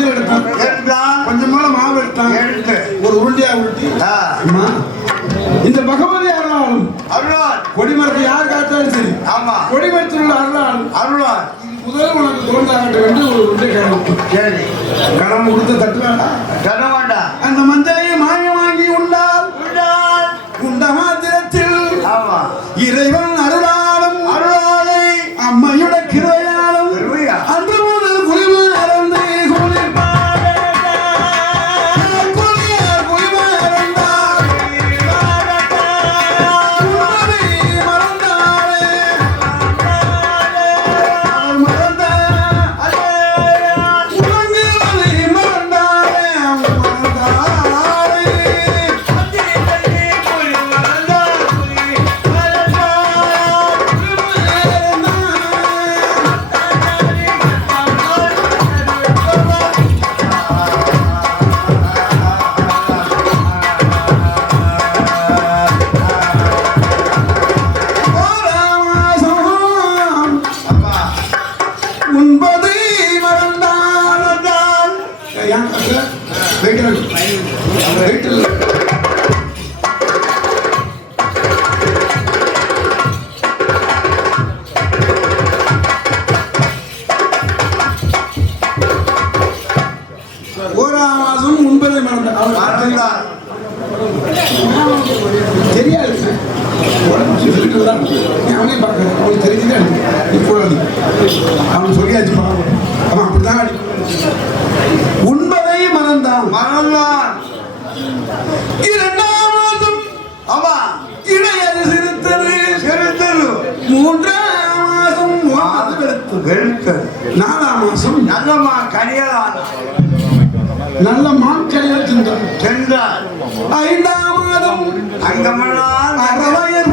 மஞ்சள் எடுத்தான். எடுத்தான். கொஞ்சம் போல மாவு எடுத்தான். எடுத்து. ஒரு உருண்டையா உருட்டி. இந்த பகவதி அருளாலும் அருளான் கொடிமரத்தை யார் காத்தாலும் சரி. ஆமா. கொடிமரத்தில் உள்ள அருளாலும் அருளான் முதல் உனக்கு தோன்றாகட்டும் என்று ஒரு உருண்டை கடவுள் சரி. கடன் கொடுத்து தட்டு வேண்டாம் வேண்டாம் அந்த மஞ்சளையும் மறந்தான் மறந்தான் இரண்டாம் மாதம். ஆமா இடையது சிறுத்தது செலுத்தது மூன்றாம் மாதம் மாதம் வெளுத்து வெளுத்தது நாலாம் மாதம் நல்லம்மா கனியலான் நல்ல மான்கடையில் தின்றான் சென்றான் ஐந்தாம் மாதம் அங்கமனால் அறவயர்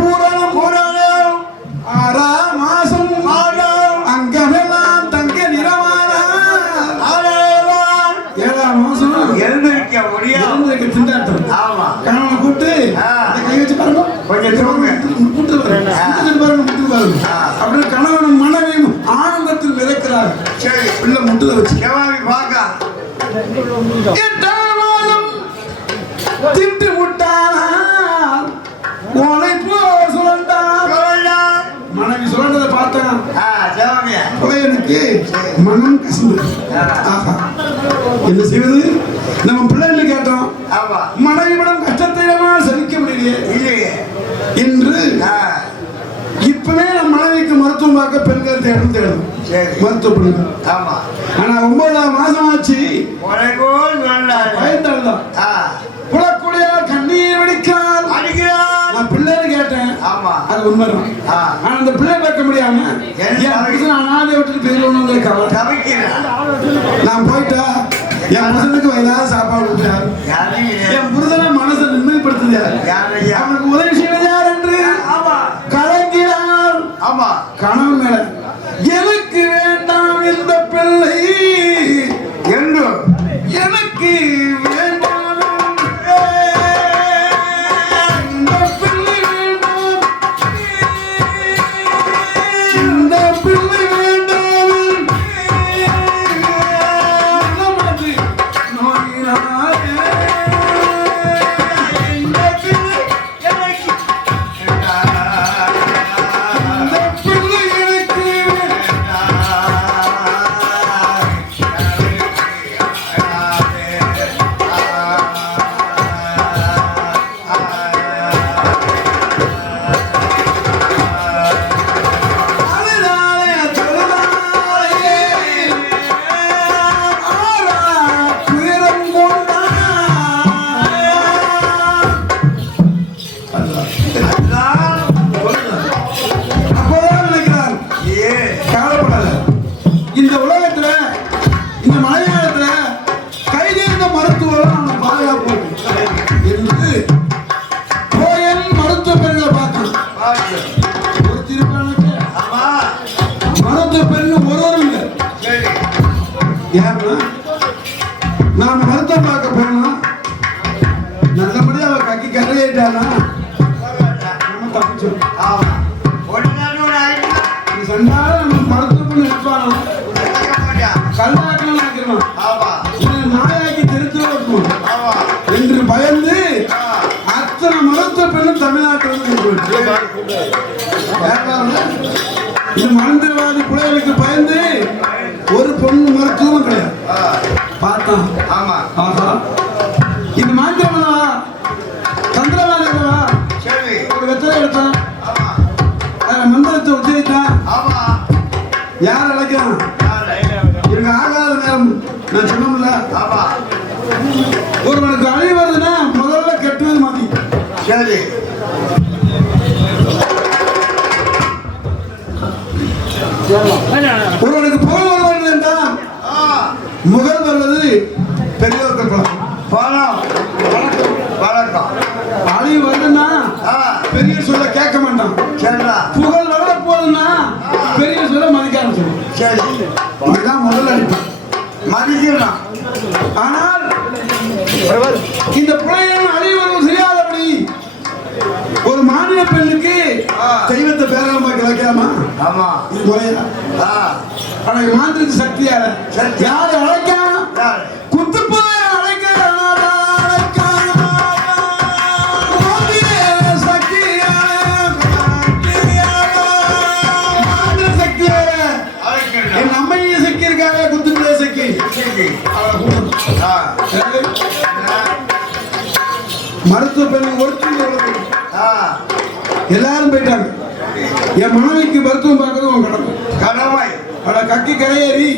அப்படின்னு கணவனும் மனைவியும் ஆனந்தத்தில் விதைக்கிறார் சரி. பிள்ளை முட்டுதை வச்சு. பார்க்க திட்டு விட்டானால் உனை போ சொல்லலாம். மனைவி சுழண்டதை பார்த்தான் பையனுக்கு மனம் கசந்து என்ன செய்வது? நம்ம பிள்ளைகள் கேட்டோம். ஆமா மனைவிடம் கஷ்டத்தை நம்மால் சகிக்க முடியலையே இல்லையே என்று ஆ இப்பவே நம்ம மனைவிக்கு மருத்துவம் பெண்கள் ஆமா. ஆனா ஒன்பதாம் மாசம் ஆச்சு புலக்கூடிய கண்ணீர் அடிக்கிறான் நான் பிள்ளைன்னு கேட்டேன். ஆமா. அது உண்மைதான். ஆ. ஆனா அந்த பிள்ளை பார்க்க முடியாம அனாதை விட்டுட்டு போயிடணும்னு கவலை. தவிக்கிறான் நான் போயிட்டா என் புருஷனுக்கு வயதாக சாப்பாடு கொடுத்தாரு. என் புருஷனை மனசை நிம்மதிப்படுத்துது அவனுக்கு உதவி எனக்கு இந்த மந்திரவாதி பிள்ளைகளுக்கு பயந்து ஒரு பொண்ணு மருத்துவம் கிடையாது. ஆ, பார்த்தான் ஆமா. ஆஹா இது மாந்திரமல்லவா தந்திரவாதிகளா? சரி ஒரு வெத்தலை எடுத்தான் மந்திரத்தை உச்சரித்தான் யார் அழைக்கிறான்? யாரு? இவங்க ஆகாத நேரம். நான் சொன்னோம்ல ஒருவனுக்கு அழி வருதுன்னா முதல்ல கெட்டுவது மதி சரி ஒருவனுக்கு புகழ் வருவது என்றால் ஆ முகல் வருவது பெரியவர்கள் பழக்கம் பணம் வணக்கம். அழி வருதுன்னா பெரிய சொல்ல கேட்க மாட்டான். சரிடா. புகழ் வர போகுதுன்னா பெரிய சொல்ல மதிக்க ஆரம்பிச்சிடும். சரி. இதுதான் முதல் அடிப்பு மதிக்கணும் ஆனால் இந்த பிள்ளைகள் அழிவரும் செய்யாதபடி ஒரு மாநில பெண்ணுக்கு. தெய்வத்தை பேரமா வைக்கலாமா? ஆமா. இது ஆனா மாந்திரிக சக்தியால. சக்தி. யாரு அழைக்கா யாரு? குத்துப்பதை அழைக்கிறாரா, அழைக்கிறாரா. மாந்திரிக சக்தியால, மாந்திரிக சக்தியால. அழைக்கணும் என் அம்மையை சக்தி இருக்காங்க குத்துப்பதை சக்தி சரி அவளை கூப்பிடு. ஆ. மருத்துவ பெண் ஒருத்தர் எல்லாரும் போயிட்டாங்க. என் மனைவிக்கு மருத்துவம் பார்க்கறது உன் கடமை கடமை அவளை கக்கி கரையேறி.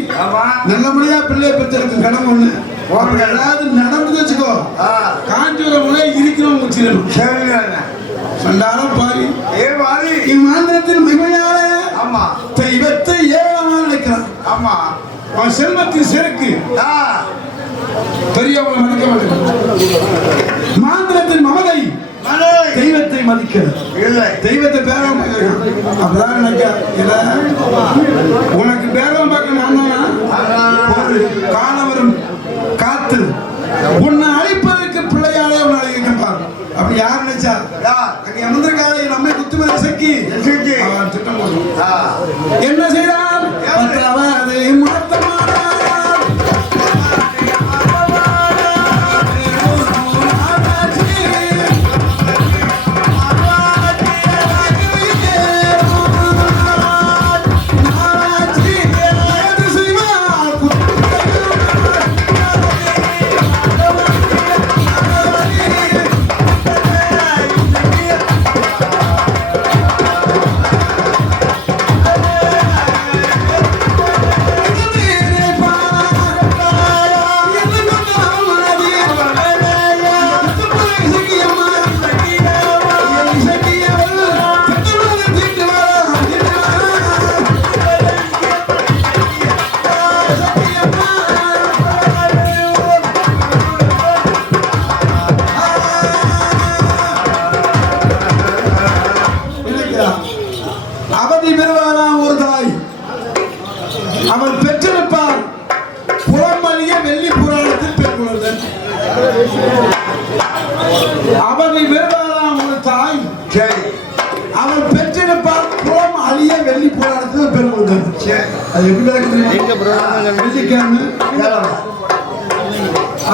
நல்லபடியா பிள்ளை பெற்றிருக்கு கடமை ஒண்ணு. ஏதாவது நடந்து வச்சுக்கோ. காஞ்சிபுரம் முறை இருக்கிறவங்க வச்சிடணும் சண்டாரம் பாவி ஏ வாரி இம்மாந்திரத்தில் மிகையால ஆமா. தெய்வத்தை ஏழமாக நினைக்கிறான் ஆமா. அவன் செல்வத்தின் செருக்கு. ஆ. பெரியவங்களை மதிக்க மாட்டேன். மாந்திரத்தின் மமதை. தெய்வத்தை மதிக்கிறது. இல்லை. தெய்வத்தை பேரம் அப்பதான் நினைக்க உனக்கு பேரம் பார்க்க நான் ஒரு காலவரும் காத்து. உன்னை அழிப்பதற்கு பிள்ளையாலே உன்னை அழைக்கின்றார் அப்படி யார் நினைச்சா? அங்கே அமர்ந்திருக்காரு நம்மை குத்துமதி சக்கி. அவன் திட்டம் என்ன செய்தான்? பத்தாவது முகத்தமானார்.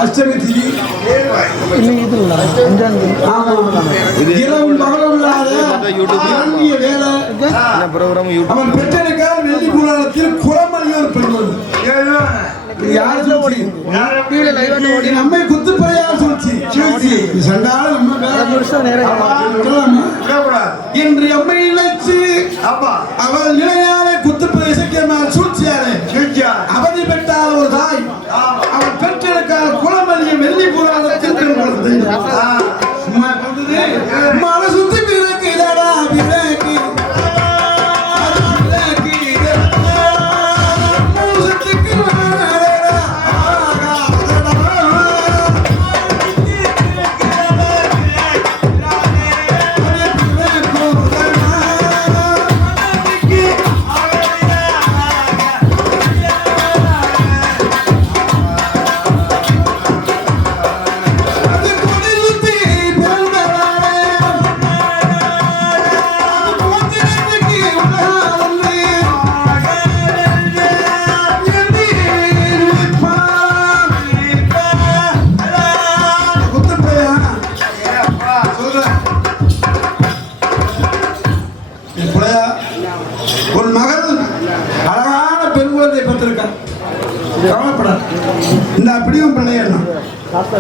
அஷ்டமி திதி. இல்லாத வேலை. அவன் ஏழு இது யார் சொல்லுச்சு? யாரு? என் அம்மை குத்துப்பறையா சொல்லுச்சு. சண்டால நம்ம. என்று அம்மை இழைச்சு அவள் குத்துப்பறை இசைக்கமான சூழ்ச்சியாலே சிரிச்சா. அவதி பெற்றால் ஒரு தாய். ஆமா. அவள் பெற்றிருக்கார் குளமணிய வெள்ளி புராணத்தில் பெறுவது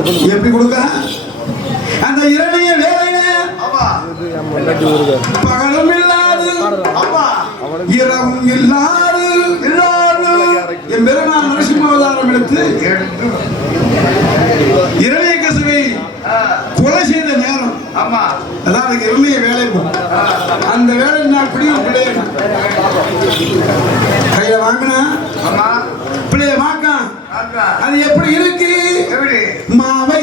எப்படி கொடுக்குறேன் அந்த இரணைய வேலையில பகலும் இல்லாது இரவும் இல்லாது இல்லாது. என் பெருமான் நரசிம்ம அவதாரம் எடுத்து. இரணைய கசுவை கொலை செய்த நேரம். ஆமா. அதான் எனக்கு இரணைய வேலை அந்த வேலை நான் பிடியும் பிள்ளைய கையில வாங்கினா? ஆமா. பிள்ளைய ஆக்கா. அது எப்படி இருக்கு? மாவை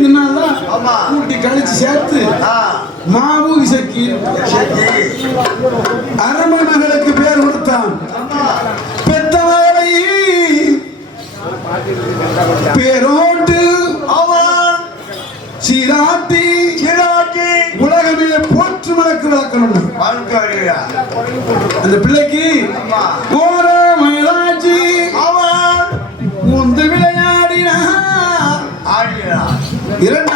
தின்னாதான் ஆமா. கூட்டி கழிச்சு சேர்த்து மாவு. அரண்மனை மகளுக்கு பேர் கொடுத்தான். ஆமா. பெத்தவளை பேரோட்டு ஆமா. சீராட்டி சீராட்டி. உலகமே போற்று மலக்கு வளர்க்கணும் வாழ்க்கையா அந்த பிள்ளைக்கு ஆமா. இரண்டாம்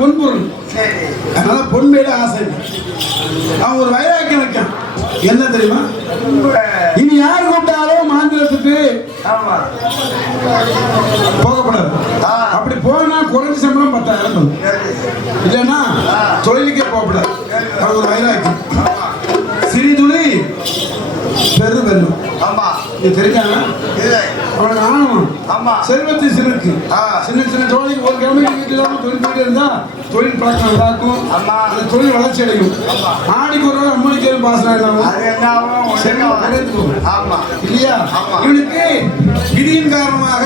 எக்கச்சக்கமான பொன் பொருள் சரி. அதனால பொன் மேல ஆசை. அவன் ஒரு வைராக்கியம் வைக்கான் என்ன தெரியுமா? இனி யார் கூப்பிட்டாலும் போகக்கூடாது ஆ. அப்படி போனா குறைஞ்ச சம்பளம் பத்தாயிரம் இல்லைன்னா. தொழிலுக்கே போகக்கூடாது அது ஒரு வைராக்கியம். சிறிதுளி பெரு வெல்லும் ஆமா. இது தெரிஞ்சாங்க? இல்லை. அவனுக்கு ஆணவம் ஆமா. செல்வத்தை சிறுக்கு. சின்ன சின்ன தொழில் ஒரு கிழமைக்கு வீட்டில் தொழில் போயிட்டே இருந்தா தொழில் பழக்கம் நல்லாக்கும் ஆமா. அந்த தொழில் வளர்ச்சி அடையும். ஆடிக்கு ஒரு நாள் அம்மனுக்கு ஏறும் பாசனம் இல்லாமல் ஆமா. இல்லையா. இவனுக்கு விதியின் காரணமாக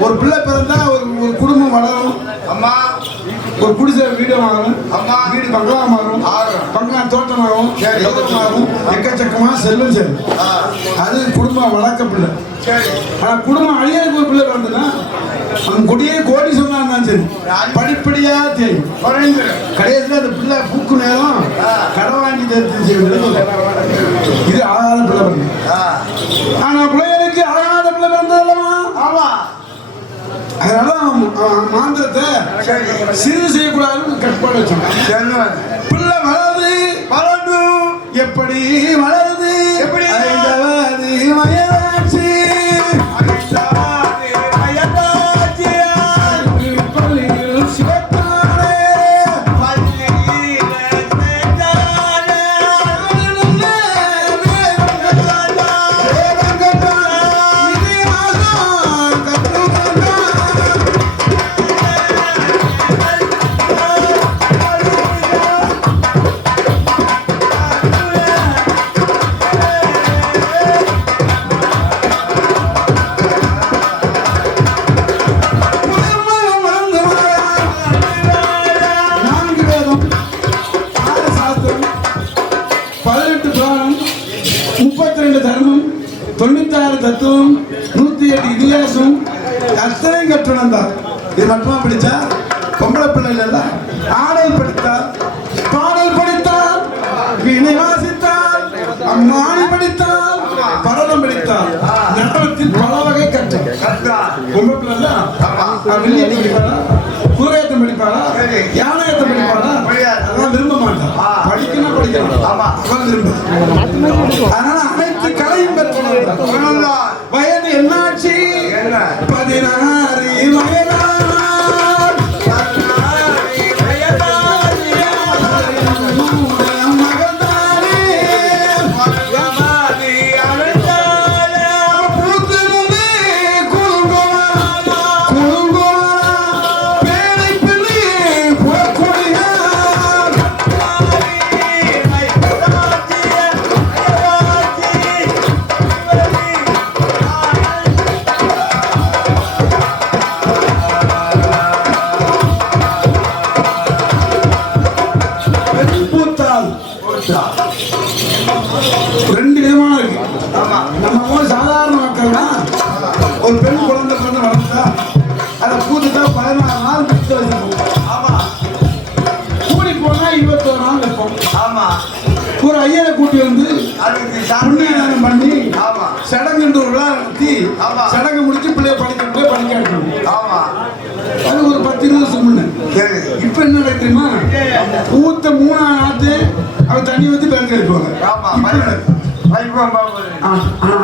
ஒரு பிள்ளை பிறந்தா ஒரு ஒரு குடும்பம் வளரும். அம்மா ஒரு குடிசை வீடு வாங்கணும். அம்மா வீடு பங்களா மாறும் பங்களா தோட்டம் மாறும் மாறும் எக்கச்சக்கமா செல்லும் செல்லும். அது குடும்பம் வளர்க்க பிள்ளை. ஆனா குடும்பம் அழியாத ஒரு பிள்ளை வந்ததுன்னா அந்த கொடியே கோடி சொன்னா இருந்தாலும் சரி. படிப்படியா தெரியும். கடைசியில் அந்த பிள்ளை பூக்கு நேரம் கடை வாங்கி தெரிஞ்சு இது அழகாத பிள்ளை பிறந்த ஆனா பிள்ளைகளுக்கு அழகாத பிள்ளை பிறந்ததல்லமா ஆமா. அவன் மாந்திரத்தை சிறு செய்யக்கூடாதுன்னு கட்டுப்பாடு சொல்லுவேன் பிள்ளை வளருது. வளர்ந்து எப்படி வளருது? எப்படி? வயதாச்சு. பிடிச்சா பொம்பளை பிள்ளைகள் எல்லாம் ஆடல் படித்தார் பாடல் படித்தார் வீணை வாசித்தார். அம்மாணி படித்தார். பரதம் படித்தார். நடனத்தில் பல வகை கற்றார். பொம்பளை பிள்ளை ஆமா. படிப்பாரா குதிரையத்தை படிப்பாரா சரி. யானையத்தை படிப்பாரா அதெல்லாம் விரும்ப மாட்டான் படிக்கணும் படிக்கணும். ஆமா. அதான் விரும்ப அதனால அனைத்து கலையும் பெற்றவர் வயது என்னாச்சு? ஒரு ஐயரை கூட்டி வந்து புண்ணியதானம் பண்ணி. சடங்குன்ற ஒரு விழா நடத்தி. சடங்கு முடிச்சு பிள்ளைய படிக்க பிள்ளைய படிக்க. அது ஒரு பத்து இருபது வருஷம் முன்ன. இப்ப என்ன தெரியுமா? பூத்த மூணா நாத்து அவ தண்ணி ஊத்தி பெருங்க எடுப்பாங்க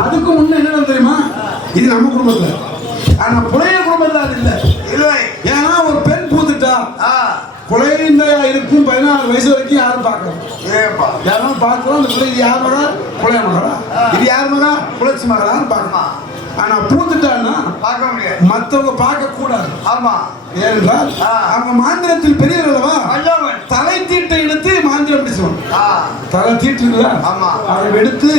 அதுக்கு முன்ன என்ன தெரியுமா? இது நம்ம குடும்பத்துல. ஆனா புலைய குடும்பத்துல அது இல்ல. ஏன்னா ஒரு பெண் பூத்துட்டா குழந்தையா இருக்கும் பதினாறு வயசு வரைக்கும் யாரும் பார்க்கணும் யாரும் பார்க்கிறோம் அந்த பிள்ளை இது யார் மகா? புலைய மகளா இது யார் மகா? புலட்சி மகளான்னு பார்க்கலாம் ஆனா பூத்துட்டான்னா பார்க்க முடியாது. மத்தவங்க பார்க்க கூடாது. ஆமா. ஏனென்றால். அவங்க மாந்திரத்தில் பெரியவர் அல்லவா? தலை தீட்டை எடுத்து மாந்திரம் ஆ. தலை தீட்டுல ஆமா. அதை எடுத்து.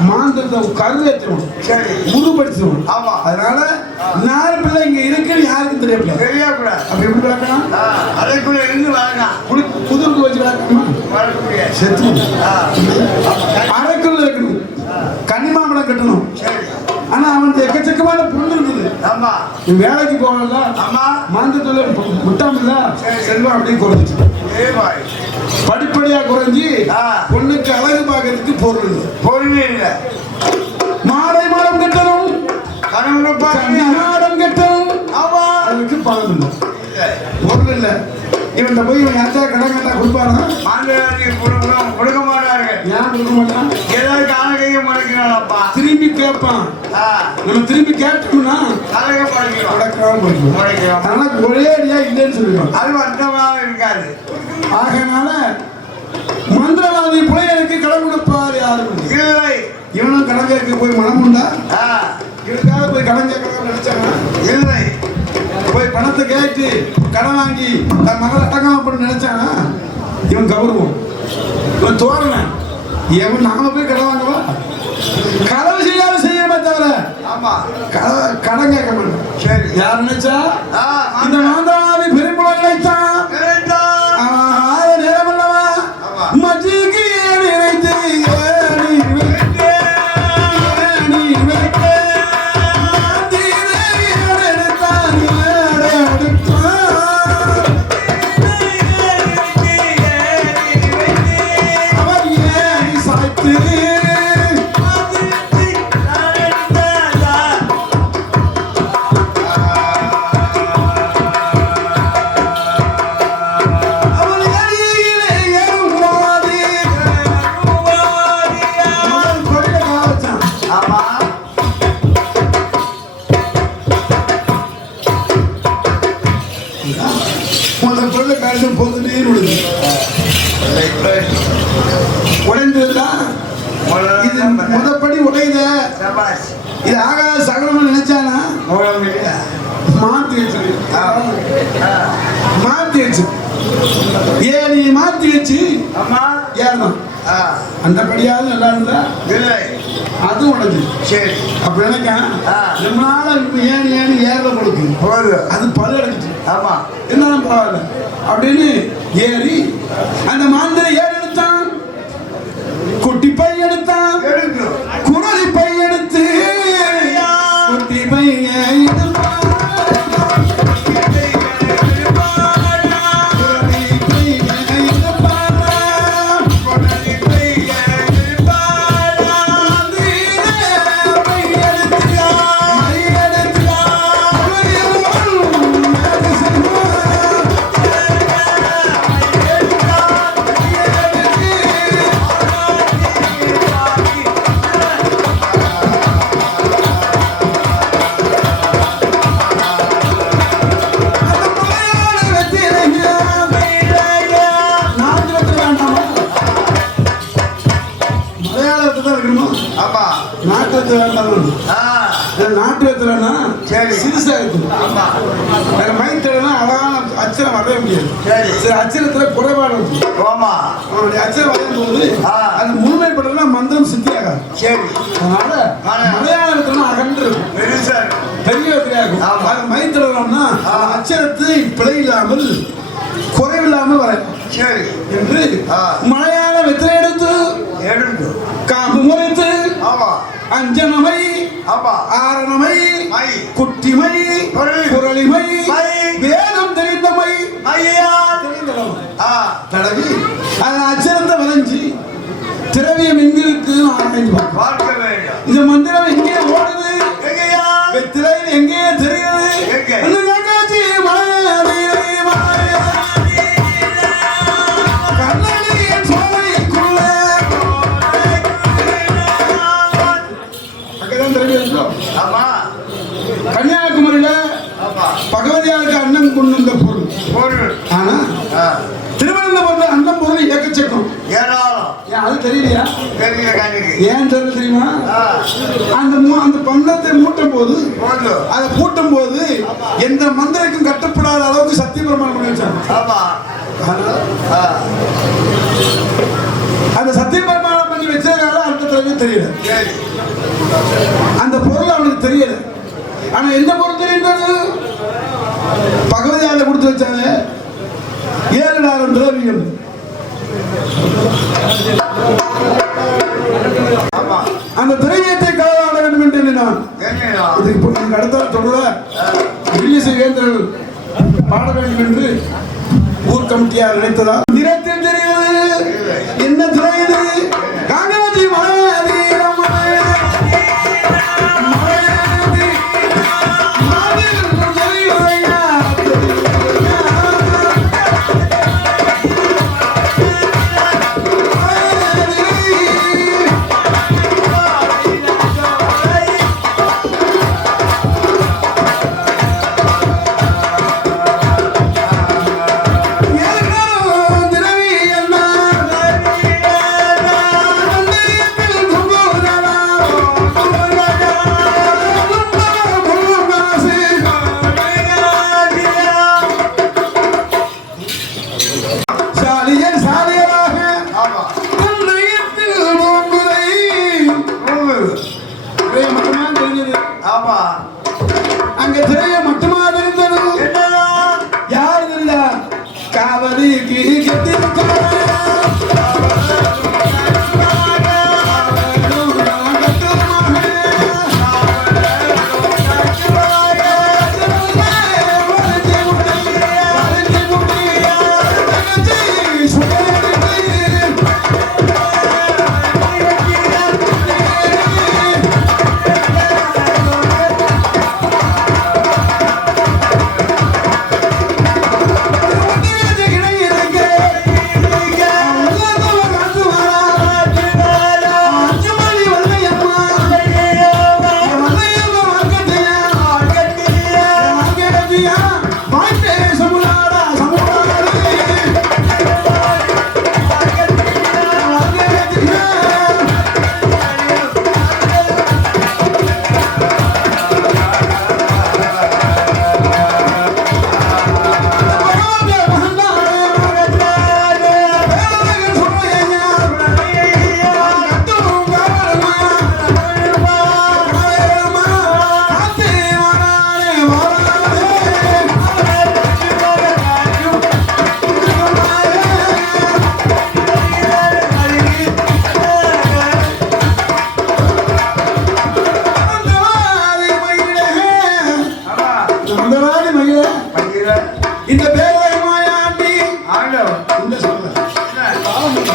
மாந்திரத்தை கருவேற்றுவோம் சரி. முழு படிச்சுவோம் ஆமா. அதனால நாலு பிள்ளை இங்க இருக்குன்னு யாருக்கும் தெரியல தெரியக்கூடாது அப்ப எப்படி விளக்கணும் ஆ, அறைக்குள்ள இருந்து குடி புதுக்கு வச்சு வரக்கூடிய செத்து ஆ, அரைக்குள்ள இருக்கணும் கன்னிமாமலம் கட்டணும். சரி. ஆனா அவனுக்கு எக்கச்சக்கமான பொண்ணு இருக்குது ஆமா. நீ வேலைக்கு போகல அம்மா மாந்தத்துல முட்டாமில்ல? சரி. செல்வம் அப்படியே குறைஞ்சிச்சு. படிப்படியா குறைஞ்சி. பொண்ணுக்கு அழகு பார்க்கறதுக்கு பொருள் இல்லை. பொருள் இல்ல. மாலை மாடம் கட்டணும். கணவனு மாடம் கட்டணும். ஆமா. அதுக்கு பணம் இல்லை இல்ல. பொருள் இல்லை. இவன்கிட்ட போய் இவன் யார்த்தா கடன் கட்டா கொடுப்பானா? மாநிலத்துக்கு கொடுக்கணும் கொடுக்க மாட்டார்கள். ஏன் கொடுக்க மாட்டான்? ஏதாவது காலகையும் முடக்கிறானப்பா திரும்பி கேட்பான். நம்ம திரும்பி கேட்டோம்னா காலகை முடக்கிறோம் நடக்காம போயிடுவோம். முடக்கிறோம். ஒரே அடியா இல்லைன்னு சொல்லிடுவான் அது அர்த்தமாக இருக்காது. ஆகையினால மந்திரவாதி புலையனுக்கு கடன் கொடுப்பார் யாரும். இல்லை. இவனும் கடன் கேட்க போய் மனம் உண்டா? இவனுக்காக போய் கடன் கேட்கலாம் நினைச்சானா? இல்லை. போய் பணத்தை கேட்டு கடன் வாங்கி தன் மகளை அடங்காம பண்ண நினைச்சானா? இவன் கௌரவம். இவன் தோரணை. எவன் நாம போய் கடன் வாங்கவா? களவு செய்யாம செய்யணுமே தவிர ஆமா. கடன் கேட்க மாட்டோம் சரி. யார் நினைச்சா? ஆ இந்த மாந்தவாதி பெரும்புல நினைத்தான் அந்த படியாவது நல்லா இருந்தா இல்லை. அது உடஞ்சு சரி. அப்ப. ரொம்ப நாளா இப்ப ஏன் ஏன் ஏறல கொடுக்கு அது பழு அடைஞ்சிச்சு ஆமா. இருந்தாலும் பரவாயில்ல அப்படின்னு ஏறி அந்த மாந்திரை ஏறு எடுத்தான்? குட்டி பை எடுத்தான். எடுக்கு ஆமா. நாட்டு ஆ. நாட்டுனா சரி. சிறுசா இருக்கும். ஆமா. வேற மைத்தனா அழகான அச்சரம் வரவே முடியாது. சரி. சில அச்சரத்துல குறைபாடு ஆமா. அவனுடைய அச்சரம் வரையும் போது. அது முழுமைப்படலாம் மந்திரம் சித்தியாகாது. சரி. அதனால. மலையாளத்துல அகன்று இருக்கும். பெரிய இருக்கும். அது மைத்திரம்னா. அச்சரத்தை பிழை இல்லாமல் குறைவில்லாமல் வர சரி. என்று. மலையாள வெத்திரை எடுத்து. காம்பு முறைத்து அஞ்சனமை ஆரணமை குட்டிமை குரல். குரலிமை. வேதம் தெரிந்தமை. தடவி அச்சரத்தை வளைஞ்சு திரவியம் எங்க இருக்கு ஆராய்ந்து பார்ப்போம். பார்க்க வேண்டும். இந்த மந்திரம் எங்கே ஓடுது? எங்கய்யா வெத்திரையில் எங்கே தெரியுது ஏன் தெரியல தெரியுமா? அந்த அந்த பந்தத்தை மூட்டும் போது அதை பூட்டும் போது எந்த மந்திரக்கும் கட்டுப்படாத அளவுக்கு சத்திய பிரமாணம் பண்ணி வச்சாங்க. அந்த சத்திய பிரமாணம் பண்ணி வச்சதுனால அந்த திறமை தெரியல. அந்த பொருள் அவனுக்கு தெரியல. ஆனா எந்த பொருள் தெரிந்தது பகவதியால கொடுத்து வச்சாங்க. ஏழு நாள் திரவியம். அந்த திரவியத்தை களவாட வேண்டும் என்று எண்ணினான். என்ன இதுக்கு இப்போ இதுக்கு அடுத்த தொடர வில்லிசை வேந்தர்கள் பாட வேண்டும் என்று ஊர் கமிட்டியார் நினைத்ததா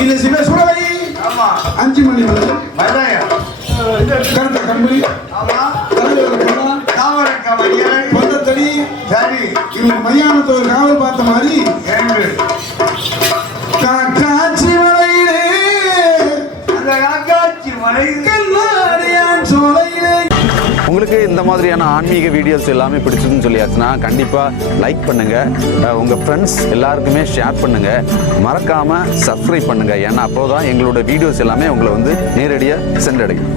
நீங்க சிவ சுடவை அஞ்சு மணி வரை. கருத்த கம்பெனி மாதிரியான ஆன்மீக வீடியோஸ் எல்லாமே பிடிச்சிருக்குன்னு சொல்லியாச்சுன்னா கண்டிப்பாக லைக் பண்ணுங்கள் உங்கள் ஃப்ரெண்ட்ஸ் எல்லாருக்குமே ஷேர் பண்ணுங்கள் மறக்காமல் சப்ஸ்கிரைப் பண்ணுங்கள் ஏன்னா அப்போ தான் எங்களோட வீடியோஸ் எல்லாமே உங்களை வந்து நேரடியாக சென்றடையும்.